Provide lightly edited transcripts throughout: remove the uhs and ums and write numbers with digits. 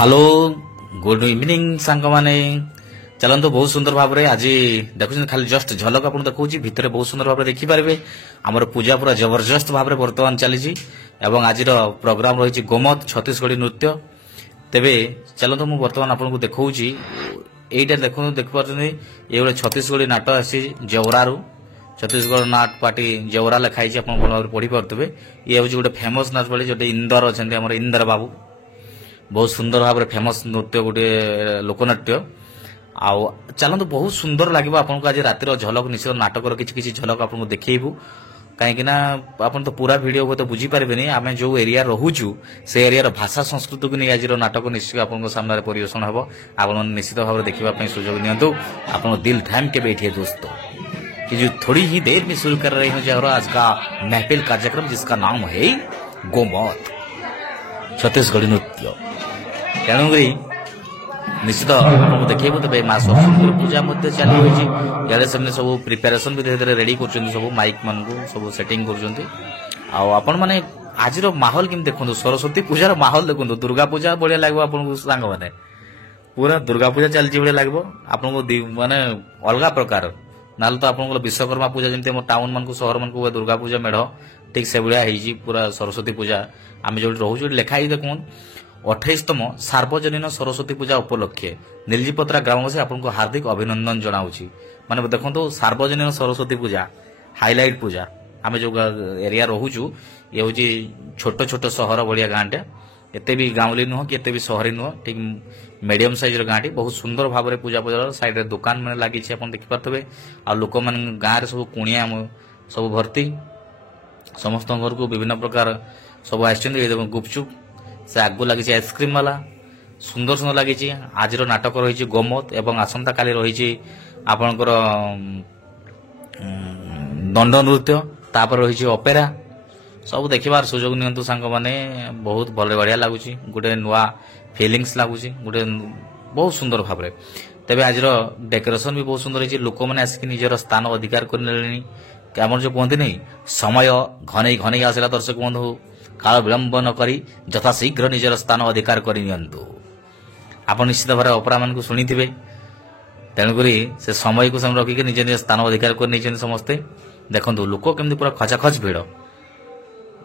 Hello good evening सांग माने चलते बहुत सुंदर भाव में आज देखुन खाली जस्ट झलक आप देखा भितर बहुत सुंदर भाव देखिपारे आमर पूजा पूरा जबरदस्त भाव में बर्तमान चली आज प्रोग्राम रही गोमत छत्तीसगढ़ी नृत्य तेबे चलते मुझे बर्तमान आपको देखा यहीटा देखिपारे ये छत्तीसगढ़ी नाट आसी जवरारू छत्तीसगढ़ नाट पार्टी जवरा लिखाई आप भल भाव पढ़ी पारे ये हूँ गोटे फेमस नाच पार्टी जो इंदर अच्छा इंदर बाबू बहुत सुंदर भाव में फेमस नृत्य गोटे लोकनाट्य आउ चलते बहुत सुंदर लगे आपको आज रातिर झलक निश्चित नाटकर किसी झलक आपको देखू कहीं आप तो पूरा वीडियो को तो बुझीपारे आम जो एरिया रोचु से एरिया भाषा संस्कृति को नहीं आज नाटक निश्चित आप सामने परिवेषण हम आप निश्चित भाव में देखा सुजोग नियंतु आप दिल थाम के बैठिए दोस्तों कि जो थोड़ी ही देर में शुरू कर रहे हैं जो आज का महफिल कार्यक्रम जिसका नाम है गोमत छत्तीसगढ़ी नृत्य तेणुकरी निश्चित आपको देखिए तब माँ सरस्वती पूजा चली इे से सब प्रिपेरेसन भी धीरे धीरे रेडी कर सब माइक मान सब सेटिंग कर मैंने आज माहौल केम देखो सरस्वती पूजार माहौल देखो दुर्गा पूजा बढ़िया लगे आपको सांग मैंने पूरा दुर्गा पूजा चलती बढ़िया लगे आपको माने अलग प्रकार ना तो आप विश्वकर्मा पूजा जमी टाउन मान सहर मान दुर्गा पूजा मेढ़ ठीक से भाया पूरा सरस्वती पूजा आम जो रोचे लिखाई देखुन 28तम सार्वजनीन सरस्वती पूजा उपलक्षे नीलजीपत्रा ग्रामवासी आपको हार्दिक अभिनंदन जनाऊँगी माने देखो सार्वजनीन सरस्वती पूजा हाइलाइट पूजा आम जो एरिया रोचु ये हूँ छोट छोट सहर भाया गाँटे एते भी गाँवली नुह कि एते भी सहरी नुह ठीक मीडियम साइज गाँटी बहुत सुंदर भाव में पूजा पूजा साइड रे दुकान मैंने लगी आप देखिपे आ लोक मैंने गाँव सब कुणिया सब भर्ती समस्त घर को विभिन्न प्रकार सब आसुच्च गुपचुप से आगू लगी आइसक्रीम वाला सुंदर सुंदर लगी आज नाटक रही गोमत एवं आसंता काली रही आपणकर दंड नृत्य तापर रही अपेरा सब देखबार सुजोग नियंतु सांग माने बहुत भले बढ़िया लगुच गोटे नुआ फिलिंग्स लगुच गोटे बहुत सुंदर भाव में तेज आज डेकोरेशन भी बहुत सुंदर है लोक मैंने आसिक निजर स्थान अधिकार कर आम जो कहते नहीं समय घन घन आसला दर्शक बंधु काल विलंब न करी यथाशीघ्र निजर स्थान अधिकार करनियंतु आप निश्चित भाव अपरा मान शुणी थे तेणुक से समय को रखिक निज निज स्थान अधिकार कर समस्ते देखो लोक केमती पूरा खचाखच भिड़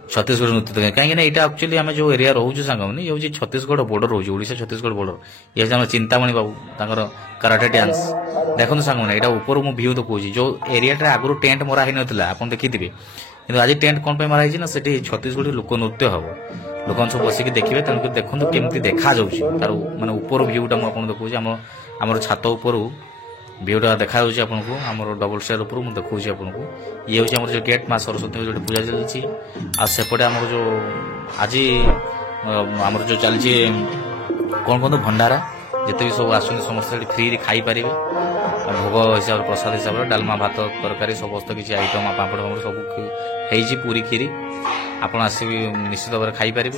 छत्तीसगढ़ नृत्य कहीं यहाँ एक्चुअली आम जो एरिया रोचु सांग मैंने ये छत्तीसगढ़ बॉर्डर रोचे ओडिशा छत्तीसगढ़ बॉर्डर ये हूँ चिंतामणि बाबू तर कराटे डांस देखो सांग मैंने यहाँ ऊपर मुझे भ्यू तो कहूँ जो एरिया आगुरी टेंट मरा ही नाला आप देखी थे कि आज टेंट कौन पे मराई ना से छत्तीसगढ़ लोक नृत्य हम लोक सब बसिक देखिए तेणुक देखो केमती देखा तार माने ऊपर भ्यूटा मुझे देखा आम छात ऊपर भ्यूटा देखा आपको आम डबल स्टेयर ऊपर मुझे देखा आपको ये हूँ आम जो गेट माँ सरस्वती जो पूजा चलती आसपटे आम जो आज आम जो चलती कौन कहते भंडारा जिते भी सब आस समस्त फ्री खाई पारे भोग हिसाब से प्रसाद हिसाब से डालमा भात तरकारी समस्त किसी आइटम पापड़ फापड़ सब पूरी खीरी आप निश्चित भाव में खाईपारे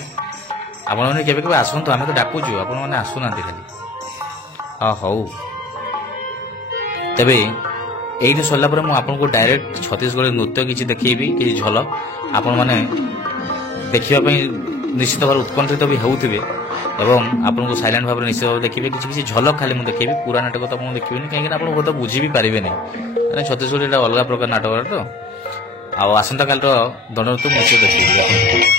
आपने केवे आसतु आम तो डाकुचु आपने आसुना खाली हौ तेबे यही सरला मुझे आपको डायरेक्ट छत्तीसगढ़ नृत्य किसी देखी किसी झलक आपण मैंने देखापी निश्चित भाव उत्कंठित भी होते एवं आपको साइलेंट भाव में निश्चित भाव देखिए किसी झलक खाली मुझे देखी पूरा नाटक तो आपको देखिए कहीं आप बहुत बुझी भी पारे नहीं छत्तीसगढ़ अलग प्रकार नाटक तो आसंता काल दंड नृत्य मुझे देखिए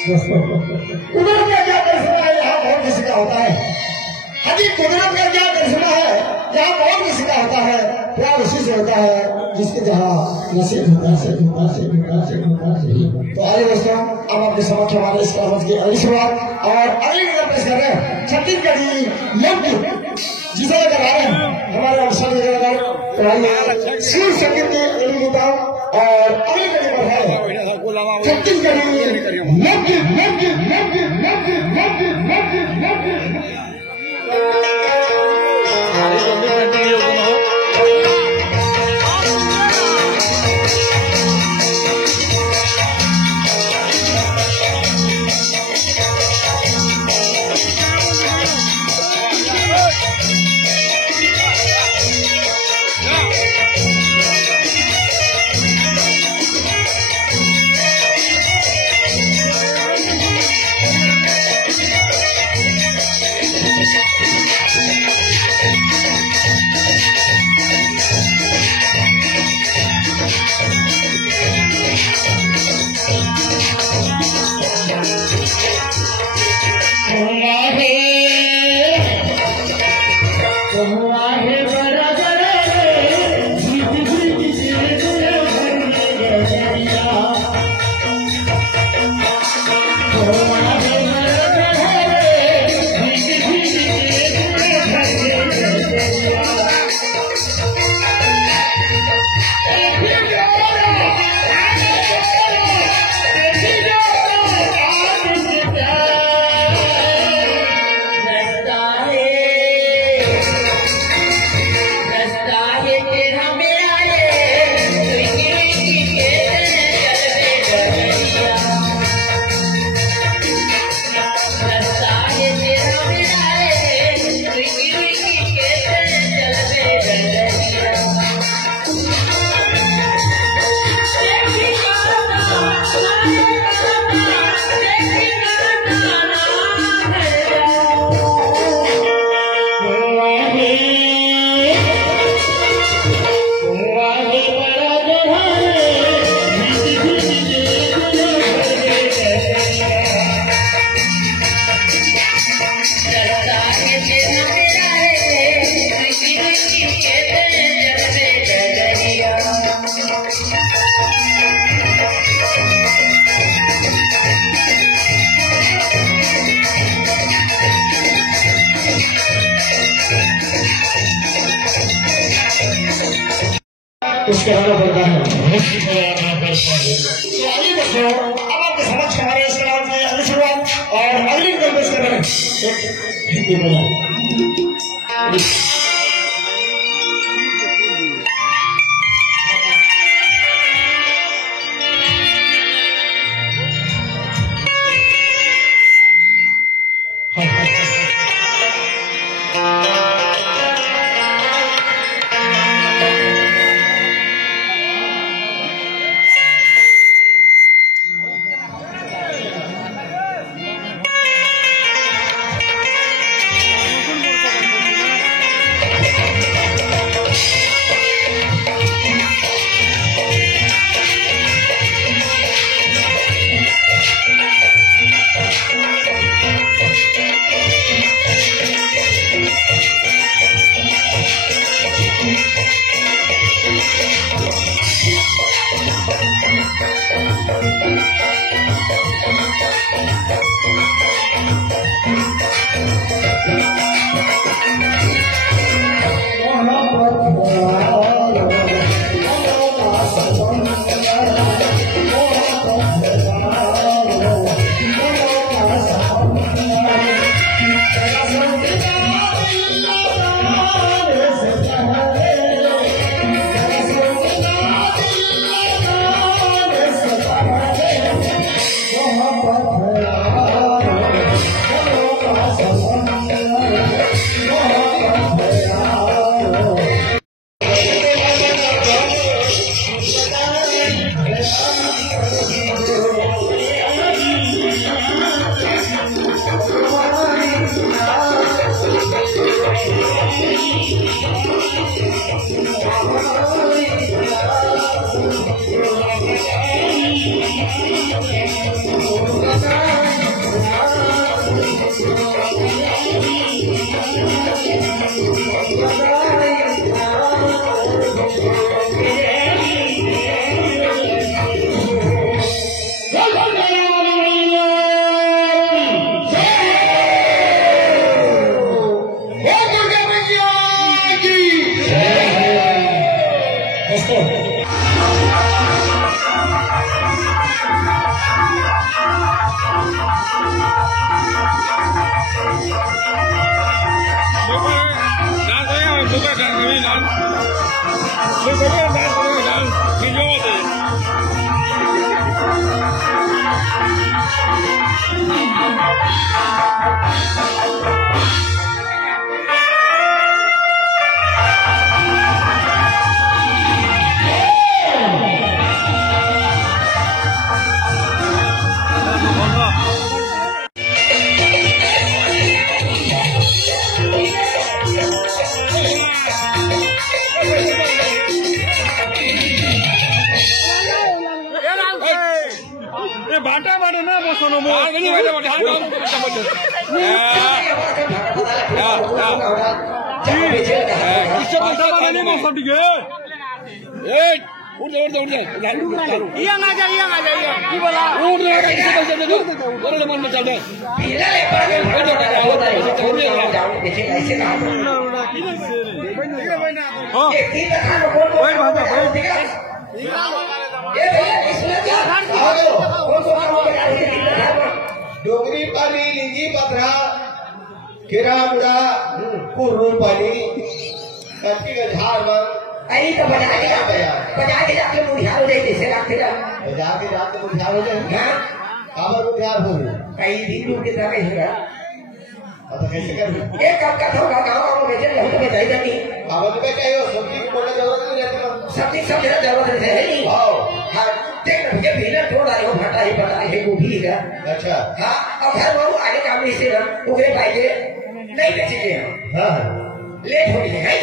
कुदरत का क्या करिश्मा है, यहाँ बहुत किसी का होता है। हाजी कुदरत का क्या करिश्मा है, यहाँ बहुत किसी का होता है। प्यार उसी से होता है जिसके जहाँ नसीब होता है। तो आइए दोस्तों, अब आपके समक्ष हमारे इस कार्यक्रम की अगली शुरुआत और अगली नजर पेश कर रहे हैं छत्तीसगढ़ी लोकगीत जिसे लेकर आ रहे हैं हमारे अवसर लेकर शिव संगीत की अगली गीता और अगली कड़ी पर है छत्तीसगढ़ी लोकगीत। उसके आगे बढ़ता है। आइए दोस्तों, अब आपके समक्ष हमारे इस कलाम की अगली शुरुआत और अगली निकल पेश कर रहे हैं हिंदी में। डोंगरी पाणी लिंगी पत्रा किरामुड़ा कुर्रू पानी कच्ची का झाड़ मग आई तो बजा के जाके मुझार हो जाए जैसे रखते जा बजा के जाके मुझार हो जाए हां काबर मुझार हो कई दिन के तरह है अब कैसे कर एक काम का थोड़ा गांव में भेज ले तो जाएगा नहीं काबर में क्या है सब्जी की कोई जरूरत नहीं रहती सब्जी सब जरूरत है नहीं हां हां देख मुझे भीना थोड़ा है घाटा ही पता है वो भी है अच्छा हां अब घर में आगे काम नहीं से उगरे भाई के नहीं बेचे हां लेट हो गई है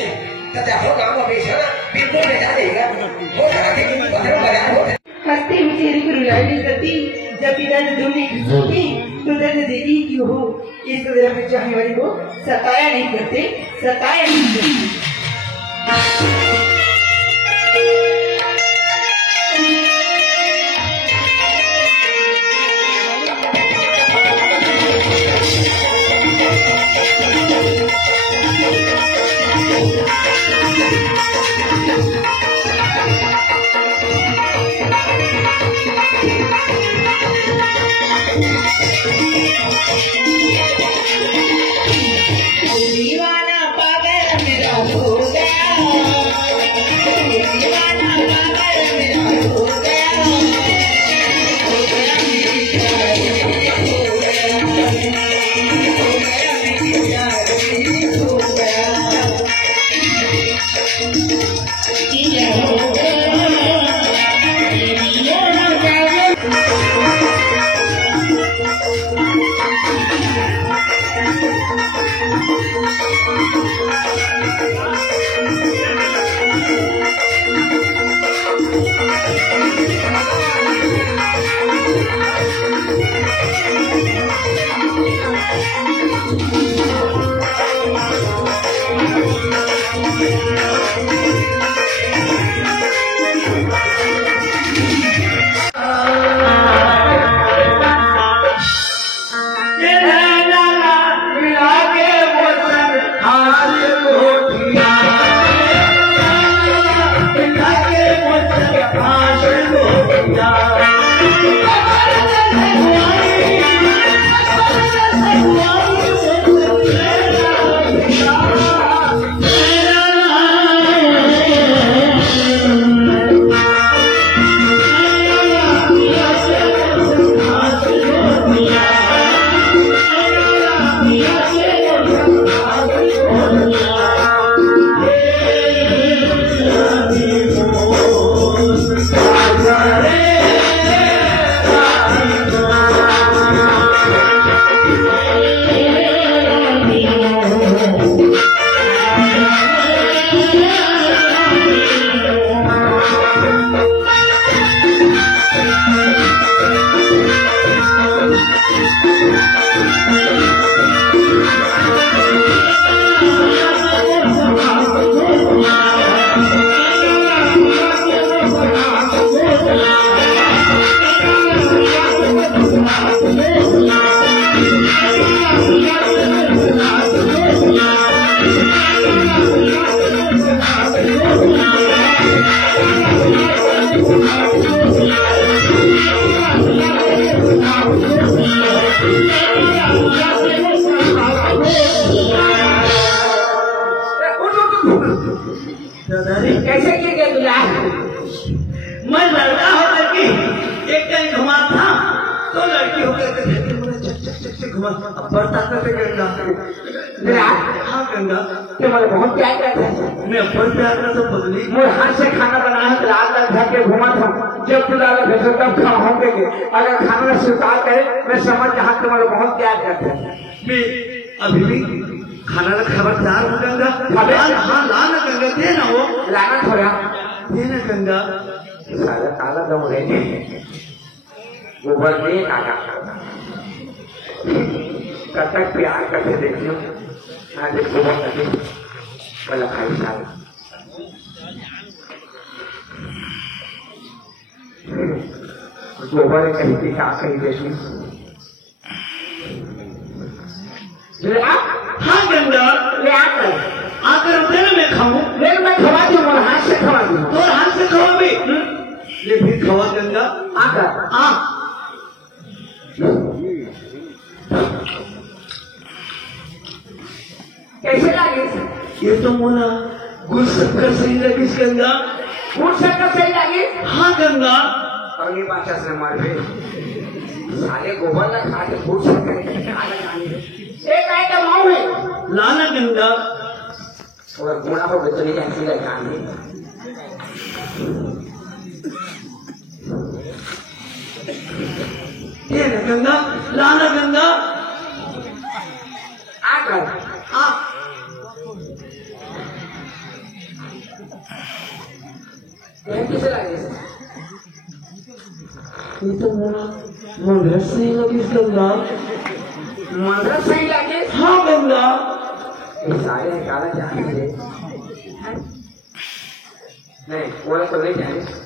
तो देखो गांव में बेचना बिल्कुल बेचा देगा वो करा के कि बाजार बाजार हो हंसते हुए चेहरे पर रुलाई करती जब पिता ने धुनी की तो दर्द देती कि हो इस तरह में चाहने वाली को सताया नहीं करते सताया नहीं करते दीवाना पागल मेरा हो गया लड़की हो गया चक घुमा अब बढ़ता करते गंगा हाँ गंगा कि मुझे बहुत प्यार करते हैं मैं अपन प्यार का सब बदली मुझे हाथ से खाना बनाया तो रात रात घर के घुमा था जब तू डाला भेजो तब खाओगे अगर खाना में स्वीकार करे मैं समझ के हाथ तुम्हारे बहुत प्यार करते हैं मैं अभी भी खाना का खबरदार हो गंगा हाँ लाना गंगा दे ना वो लाना थोड़ा दे ना गंगा सारा काला दम रहने गोबर में काला कब तक प्यार करके देखियो आज गोबर करके वाला खाई सारा गोबर कहीं की का कहीं देखी ले आ हाँ गंगा ले आकर दे ना मैं खाऊं ले मैं खवा दूँ और हाथ से खवा दूँ तो हाथ से खाओ भी ले फिर खवा गंगा आकर हाँ कैसे लगे ये तो मोना गुड़ शक्कर सही लगी गंगा फूट सकता सही लगे हाँ गंगा और ये बात से मार गए साले गोबर ना खा के फूट सकते एक आए का माऊ है लाना गंगा और गुणा हो गए तो नहीं ऐसी लगाने ये ना गंगा लाना गंगा आकर हाँ किसे लगे ये तो मोना मुझे सही लगी गंगा मंदिर सही लगे हाँ गंगा ये सारे निकाला जाने नहीं वो तो नहीं जाने